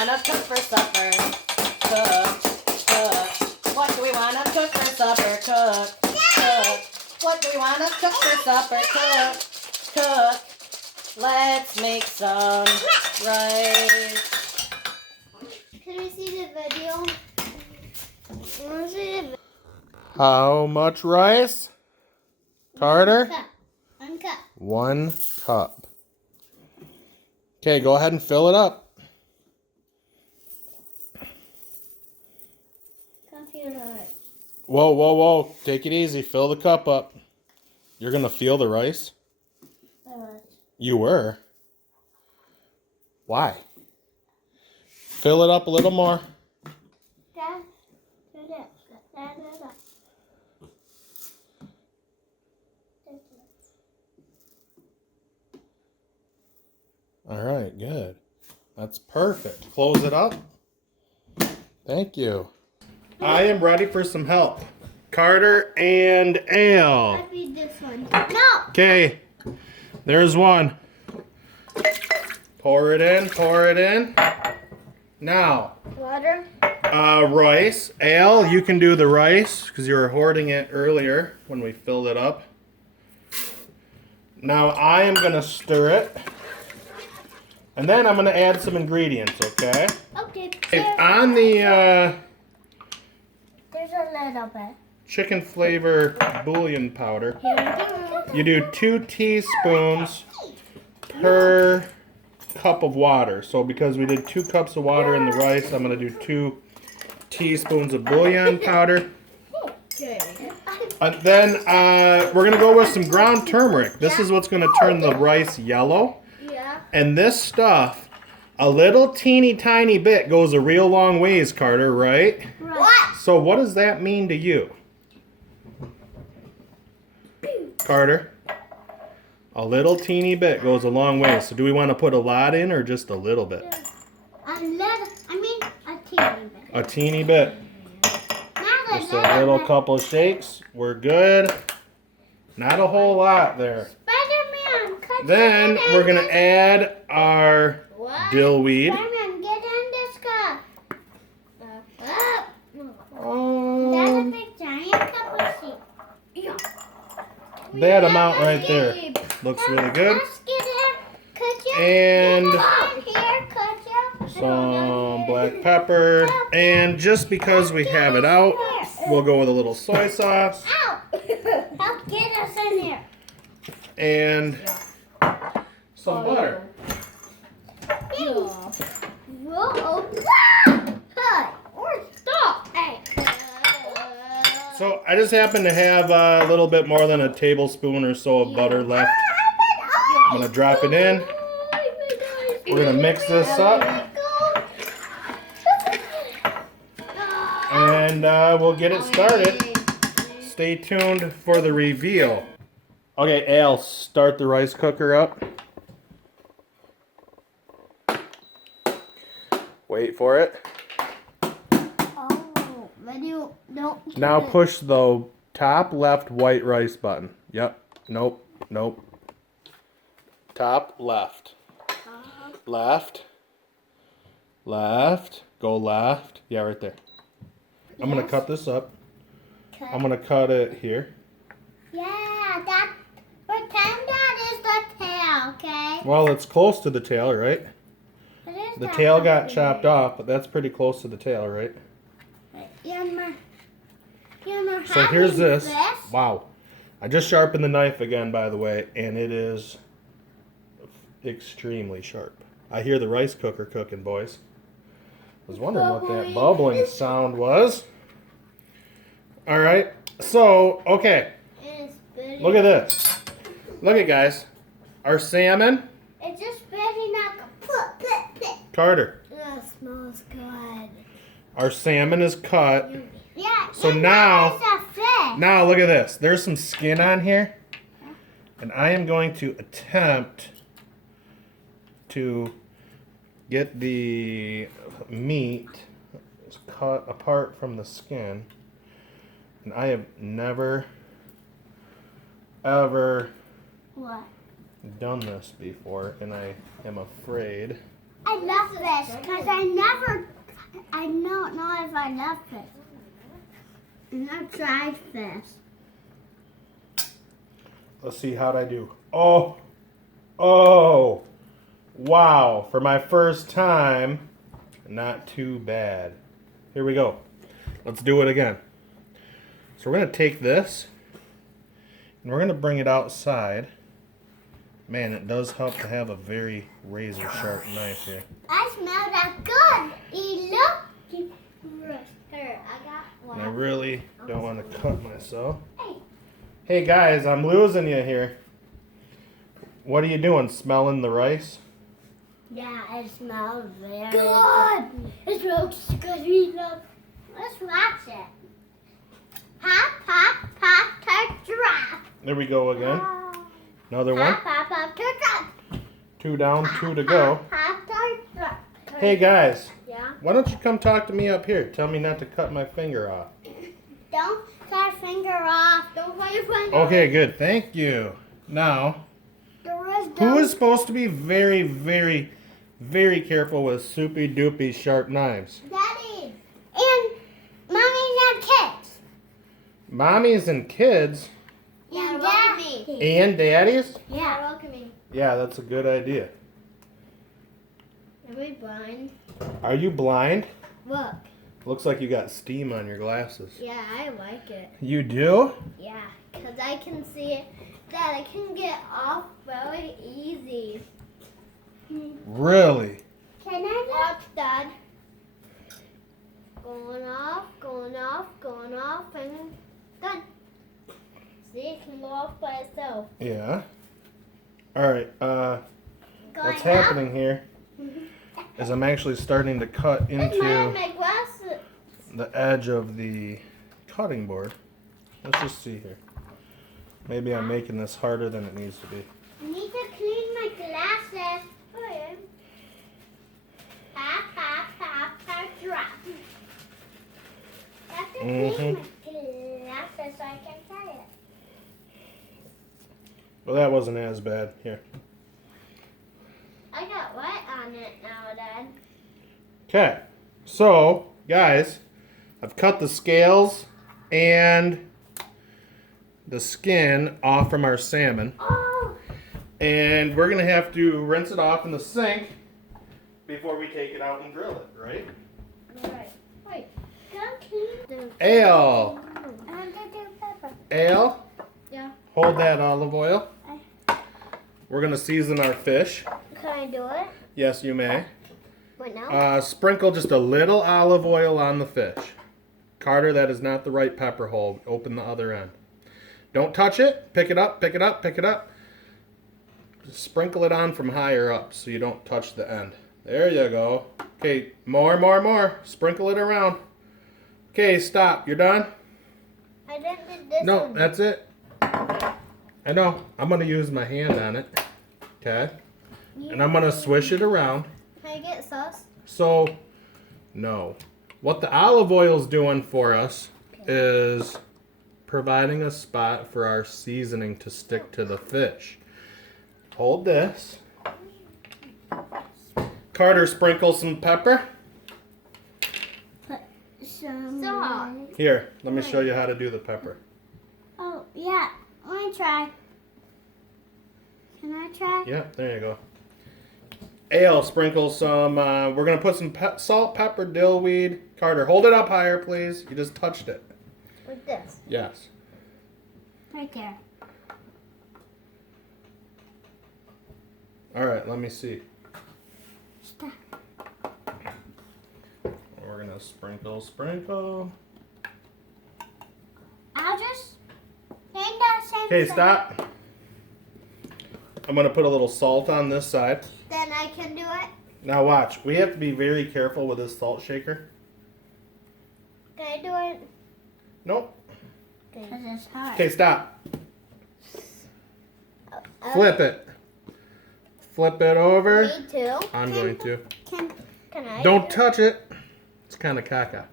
wanna cook for supper? Cook, cook. What do we wanna cook for supper? Cook, cook. What do we wanna cook for supper? Cook, cook. Let's make some rice. Can we see the video? I want to see the video. How much rice? Carter? 1 cup. 1 cup. 1 cup. Okay, go ahead and fill it up. Computer. Whoa, whoa, whoa. Take it easy. Fill the cup up. You're going to feel the rice? You were? Why? Fill it up a little more. All right, good. That's perfect. Close it up. Thank you. I am ready for some help. Carter and Ale. I need this one. No! Okay, there's one. Pour it in, pour it in. Now, Water. rice. Ale, you can do the rice because you were hoarding it earlier when we filled it up. Now I am going to stir it. And then I'm going to add some ingredients, okay? Okay. On the There's a little bit. chicken flavor bouillon powder, Here we go. you do 2 teaspoons per cup of water. So because we did 2 cups of water in the rice, I'm going to do 2 teaspoons of bouillon powder. Okay. And then we're going to go with some ground turmeric. This is what's going to turn the rice yellow. Yeah. And this stuff, a little teeny tiny bit goes a real long ways, Carter, right? What? So what does that mean to you? Carter? A little teeny bit goes a long way. So do we want to put a lot in or just a little bit? A teeny bit. A teeny bit. Not Just a little couple shakes. We're good. Not a whole lot there. Spider-Man, cut Then it in we're going to this- add our What? dill weed. Spider-Man, get in this cup. That's a big giant cup of tea. Yeah. That amount right there. Looks really good. Let's get it. Could you? And Get in here, could you? some black pepper. And just because we have it out, we'll go with a little soy sauce. Ow! Help get us in here. And some butter. Whoa! Hey, or stop! Hey. So I just happen to have a little bit more than a tablespoon or so of butter left. I'm going to drop it in. We're going to mix this up. And we'll get it started. Stay tuned for the reveal. Okay, Al, start the rice cooker up. Wait for it. Oh, but you don't. Now push the top left white rice button. Yep. Nope. Nope. Top left. Left. Left. Go left. Yeah, right there. I'm going to cut this up. I'm going to cut it here. Yeah, that. Pretend that is the tail, okay? Well, it's close to the tail, right? It is The that tail got big. chopped off, but that's pretty close to the tail, right? So here's this. Wow. I just sharpened the knife again, by the way, and it is extremely sharp. I hear the rice cooker cooking, boys. I was wondering what that bubbling sound was. All right. So, okay. Look at this. Look at guys. Our salmon. It's just spitting out the Carter. That smells good. Our salmon is cut. Yeah. So and now- that is a fish. Now look at this. There's some skin on here. And I am going to attempt to get the meat cut apart from the skin. And I have never, ever What? done this before. And I am afraid. I love fish because I don't know if I love fish. And I've tried fish. Let's see how'd I do. Oh, oh, wow. For my first time, not too bad. Here we go. Let's do it again. So we're going to take this and we're going to bring it outside. Man, it does help to have a very razor sharp knife here. I smell that good. You look. Here, I got one. And I really don't want to cut myself. Hey guys, I'm losing you here. What are you doing? Smelling the rice? Yeah, it smells very good. It smells good. We love. Let's watch it. Pop, pop, pop, touch, drop. There we go again. Another one. Pop, pop, pop, touch, drop. 2 down, 2 to go. Pop, touch, drop. Hey guys, Yeah. why don't you come talk to me up here? Tell me not to cut my finger off. Don't cut your finger off. Don't cut your finger. Okay, good. Thank you. Now, who is supposed to be very, very, very careful with soupy doopy sharp knives? Daddy. And mommies and kids. Mommies and kids Yeah, daddy. and daddies? Yeah, welcoming. Yeah, that's a good idea. Am I blind? Are you blind? Look. Looks like you got steam on your glasses. Yeah, I like it. You do? Yeah, because I can see it. Dad, I can get off very easy. Really? Can I watch, Dad? Going off, going off, going off, and then done. See, it can go off by itself. Yeah. All right. Going What's up. happening here is I'm actually starting to cut It's my into glasses. the edge of the cutting board. Let's just see here. Maybe I'm making this harder than it needs to be. I need to clean my glasses. Pop, pop, pop, pop, drop. I have to clean my glasses so I can try it. Well, that wasn't as bad. Here. I got wet on it now, Dad. Okay. So, guys, I've cut the scales and the skin off from our salmon. Oh! And we're going to have to rinse it off in the sink before we take it out and grill it, right? Alright. Wait. Go clean. Ale. I want to do pepper. Ale, Yeah. hold that olive oil. We're going to season our fish. Can I do it? Yes, you may. What now? Sprinkle just a little olive oil on the fish. Carter, that is not the right pepper hole. Open the other end. Don't touch it. Pick it up, pick it up, pick it up. Just sprinkle it on from higher up so you don't touch the end. There you go. Okay, more, more, more. Sprinkle it around. Okay, stop. You're done? I didn't do this No, one. that's it. I know. I'm going to use my hand on it. Okay? And I'm going to swish it around. Can I get sauce? So, no. What the olive oil's doing for us is providing a spot for our seasoning to stick to the fish. Hold this. Carter, sprinkle some pepper. Salt. Here, let me show you how to do the pepper. Oh, yeah. Let me try. Can I try? Yep, there you go. Ale, sprinkle some, we're going to put some salt, pepper, dill weed. Carter, hold it up higher, please. You just touched it. With this. Yes. Right there. All right, let me see. Stop. We're going to sprinkle. I'll just think that same Okay, thing. stop. I'm going to put a little salt on this side. Then I can do it. Now watch. We have to be very careful with this salt shaker. Can I do it? Nope. Because it's hard. Okay, stop. Flip it. Flip it over. Me too. I'm going to. Can I? Don't touch it. It's kind of caca.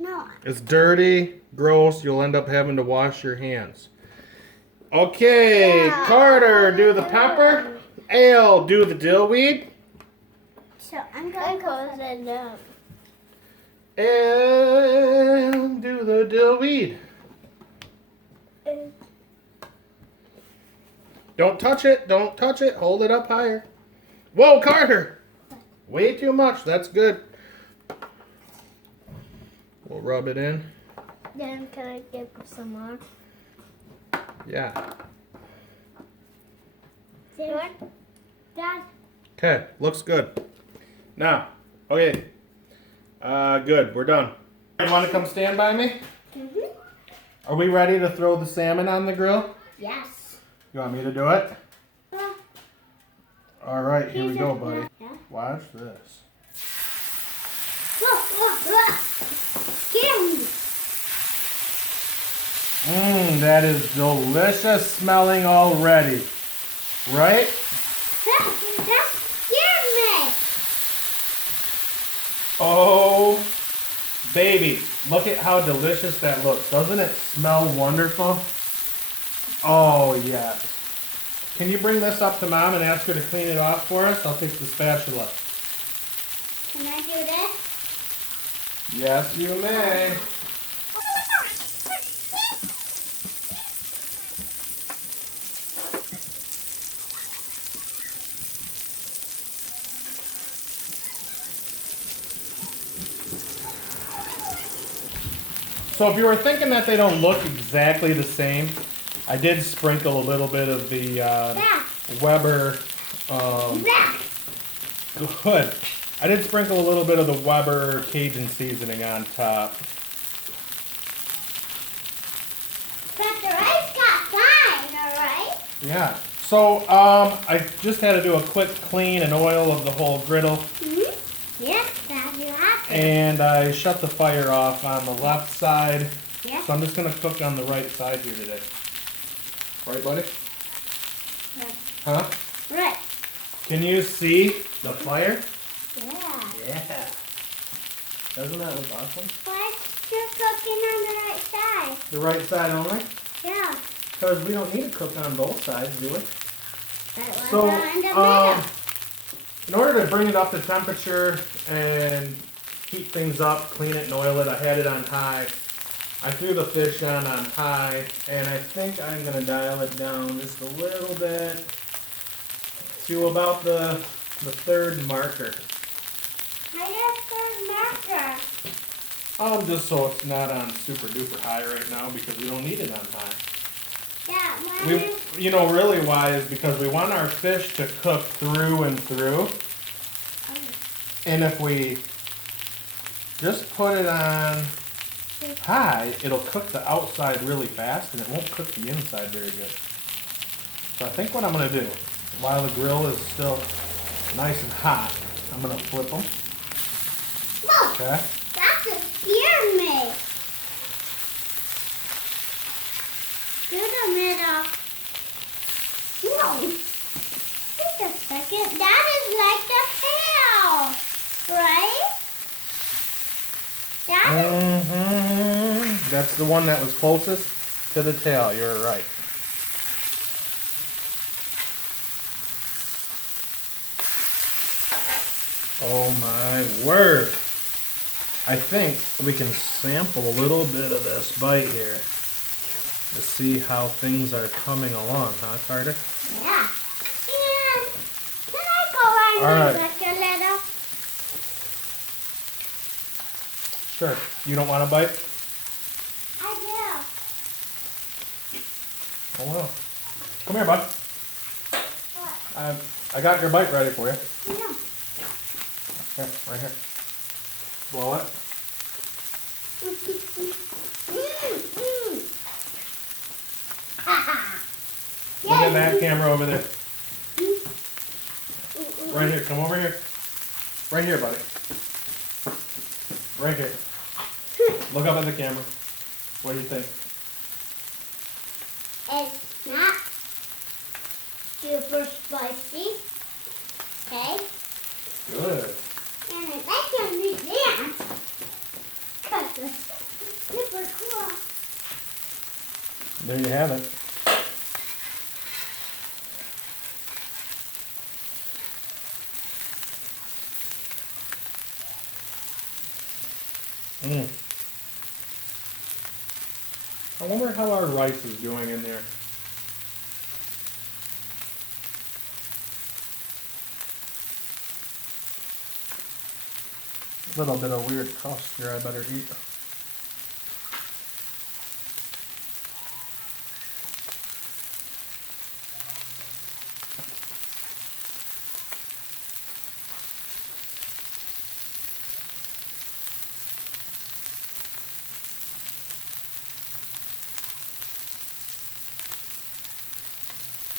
No. It's dirty, gross. You'll end up having to wash your hands. Okay, Yeah. Carter, do the pepper. Ale, do the dill weed. So I'm going to close it down. And do the dill weed. Don't touch it. Don't touch it. Hold it up higher. Whoa, Carter. Way too much. That's good. We'll rub it in. Then can I get some more? Yeah. See what? Dad. Okay, looks good. Now, okay. Good. We're done. You want to come stand by me? Mhm. Are we ready to throw the salmon on the grill? Yes. You want me to do it? All right, here we go, buddy. Yeah. Watch this. Get me. That is delicious smelling already. Right? That scared me. Oh, baby. Look at how delicious that looks. Doesn't it smell wonderful? Oh, yes. Can you bring this up to Mom and ask her to clean it off for us? I'll take the spatula. Can I do this? Yes, you may. So if you were thinking that they don't look exactly the same, I did sprinkle a little bit of the Weber. Good. I did sprinkle a little bit of the Weber Cajun seasoning on top. But the rice got fine, alright? Yeah. So I just had to do a quick clean and oil of the whole griddle. Mm-hmm. Yes, Dad, you have to. And I shut the fire off on the left side. Yes. So I'm just going to cook on the right side here today. Right, buddy? Right. Huh? Right. Can you see the fire? Yeah. Yeah. Doesn't that look awesome? Why you're cooking on the right side? The right side only? Yeah. Because we don't need to cook on both sides, do we? That was So, on the middle. in order to bring it up to temperature and heat things up, clean it and oil it, I had it on high. I threw the fish on high, and I think I'm going to dial it down just a little bit to about the third marker. I have third marker. Just so it's not on super duper high right now because we don't need it on high. Yeah, You know, really why is because we want our fish to cook through and through. And if we just put it on high, it'll cook the outside really fast and it won't cook the inside very good. So I think what I'm going to do, while the grill is still nice and hot, I'm going to flip them. Look, Okay? that just scared me. Do the middle. No. Wait a second. That is like the tail, right? That is. That's the one that was closest to the tail. You're right. Oh my word. I think we can sample a little bit of this bite here to see how things are coming along, huh, Carter? Yeah. And can I go on All right. like a little? Sure. You don't want a bite? I will. Oh well. Come here, bud. What? I got your bite ready for you. No. Here, right here. Blow it. Look at that camera over there. Right here. Come over here. Right here, buddy. Right here. Look up at the camera. What do you think? It's not super spicy. Okay? Good. And it's making me dance. Because it's super cool. There you have it. I wonder how our rice is doing in there. A little bit of weird crust here I better eat.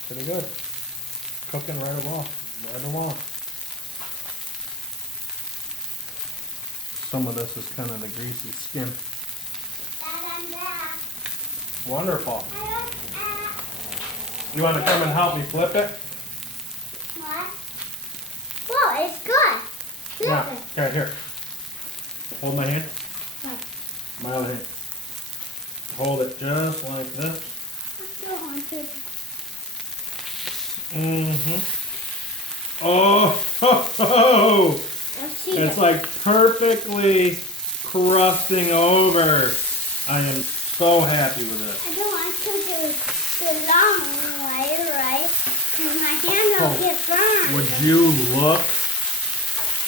Pretty good. Cooking right along. Right along. Some of this is kind of the greasy skin. Dad, I'm back. Wonderful. I don't, You want to come and help me flip it? what? Whoa, it's good. Look Yeah. it. Okay, here. Hold my hand. What? My other hand. Hold it just like this. I don't want to. Mm-hmm. Oh, ho, ho. Let's see It's it. like perfectly crusting over. I am so happy with this. I don't want to do the long way, right? Because my hand will Oh, get burned. Would you look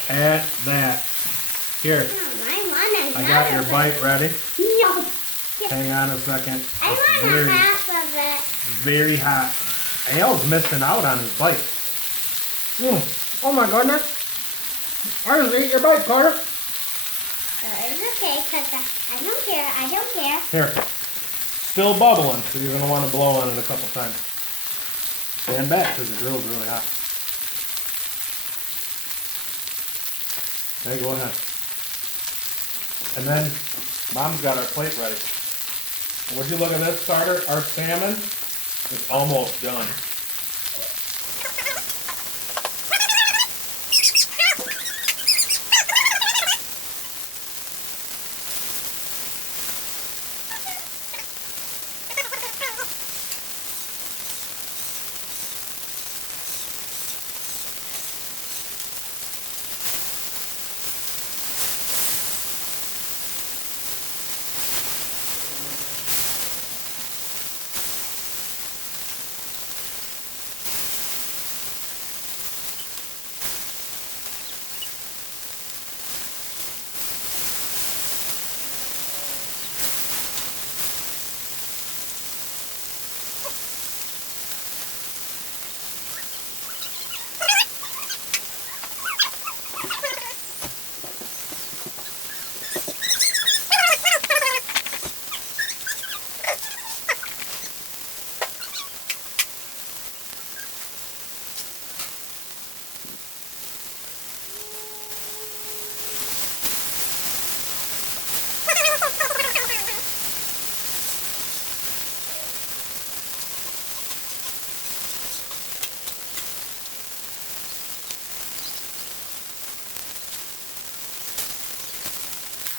at that? Here, No, I want I got your another bite ready. No. Hang on a second. I It's want very, a half of it. very hot. Al's missing out on his bite. Oh my goodness. I just ate your bite, Carter. It's okay, because I don't care. I don't care. Here. Still bubbling, so you're going to want to blow on it a couple times. Stand back because the grill's really hot. Okay, go ahead. And then, Mom's got our plate ready. Would you look at this, Carter? Our salmon is almost done.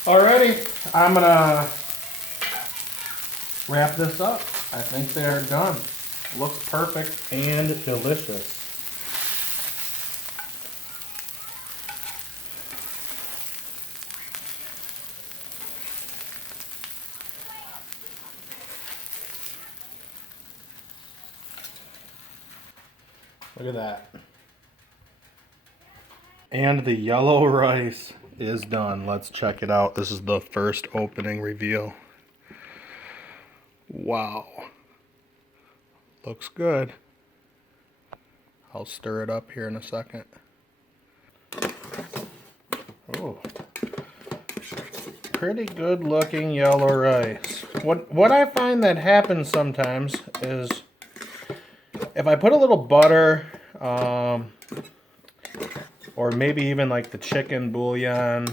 Alrighty, I'm gonna wrap this up. I think they're done. Looks perfect and delicious. Look at that. And the yellow rice is done. Let's check it out. This is the first opening reveal. Wow. Looks good. I'll stir it up here in a second. Oh. Pretty good looking yellow rice. What I find that happens sometimes is if I put a little butter, or maybe even like the chicken bouillon,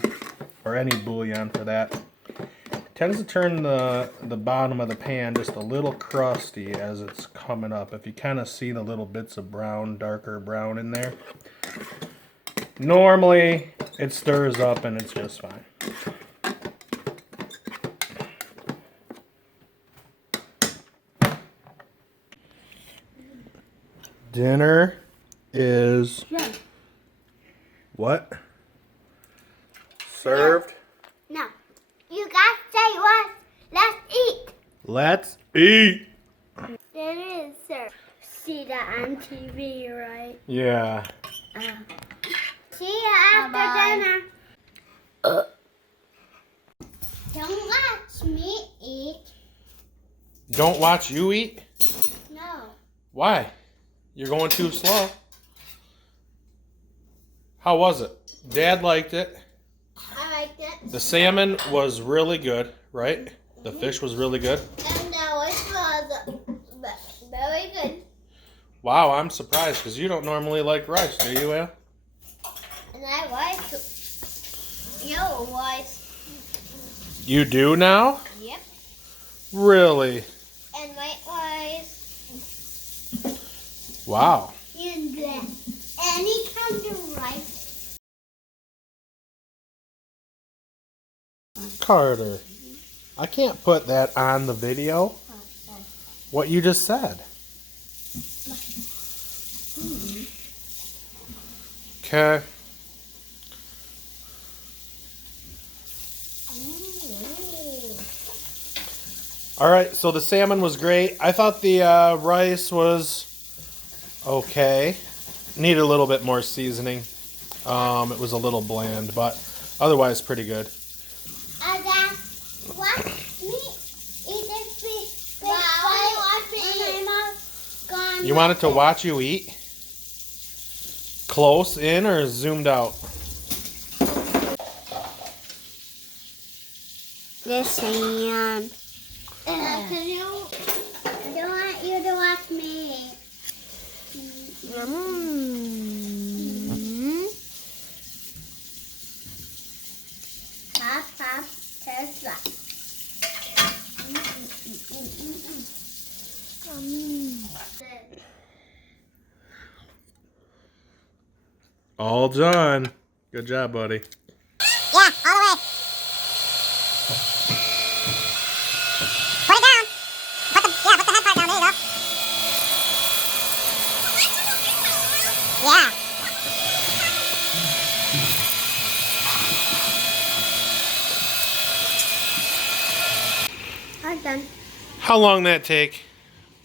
or any bouillon for that, it tends to turn the bottom of the pan just a little crusty as it's coming up. If you kind of see the little bits of brown, darker brown in there, normally it stirs up and it's just fine. Dinner is what? Served? No. You guys say what? Let's eat. Let's eat. That is, sir. See that on TV, right? Yeah. See you after dinner. Don't watch me eat. Don't watch you eat? No. Why? You're going too slow. How was it? Dad liked it. I liked it. The salmon was really good, right? The fish was really good. And that was very good. Wow, I'm surprised because you don't normally like rice, do you, Al? And I like yellow rice. You do now? Yep. Really? And white rice. Wow. And any kind of rice. Carter, I can't put that on the video. What you just said. Okay. All right, so the salmon was great. I thought the rice was okay. Needed a little bit more seasoning. It was a little bland, but otherwise pretty good. What? Me? Eat this fish. You wanted to watch you eat? Close in or zoomed out? Listen. I don't want you to watch me. Pop, pop, Tesla. All done. Good job, buddy. Yeah, all the way. Put it down. Put the head part down. There you go. Yeah. I'm done. How long that take?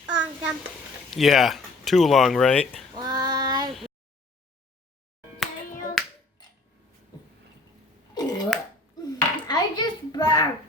I'm done. Yeah, too long, right? Why? I just burped.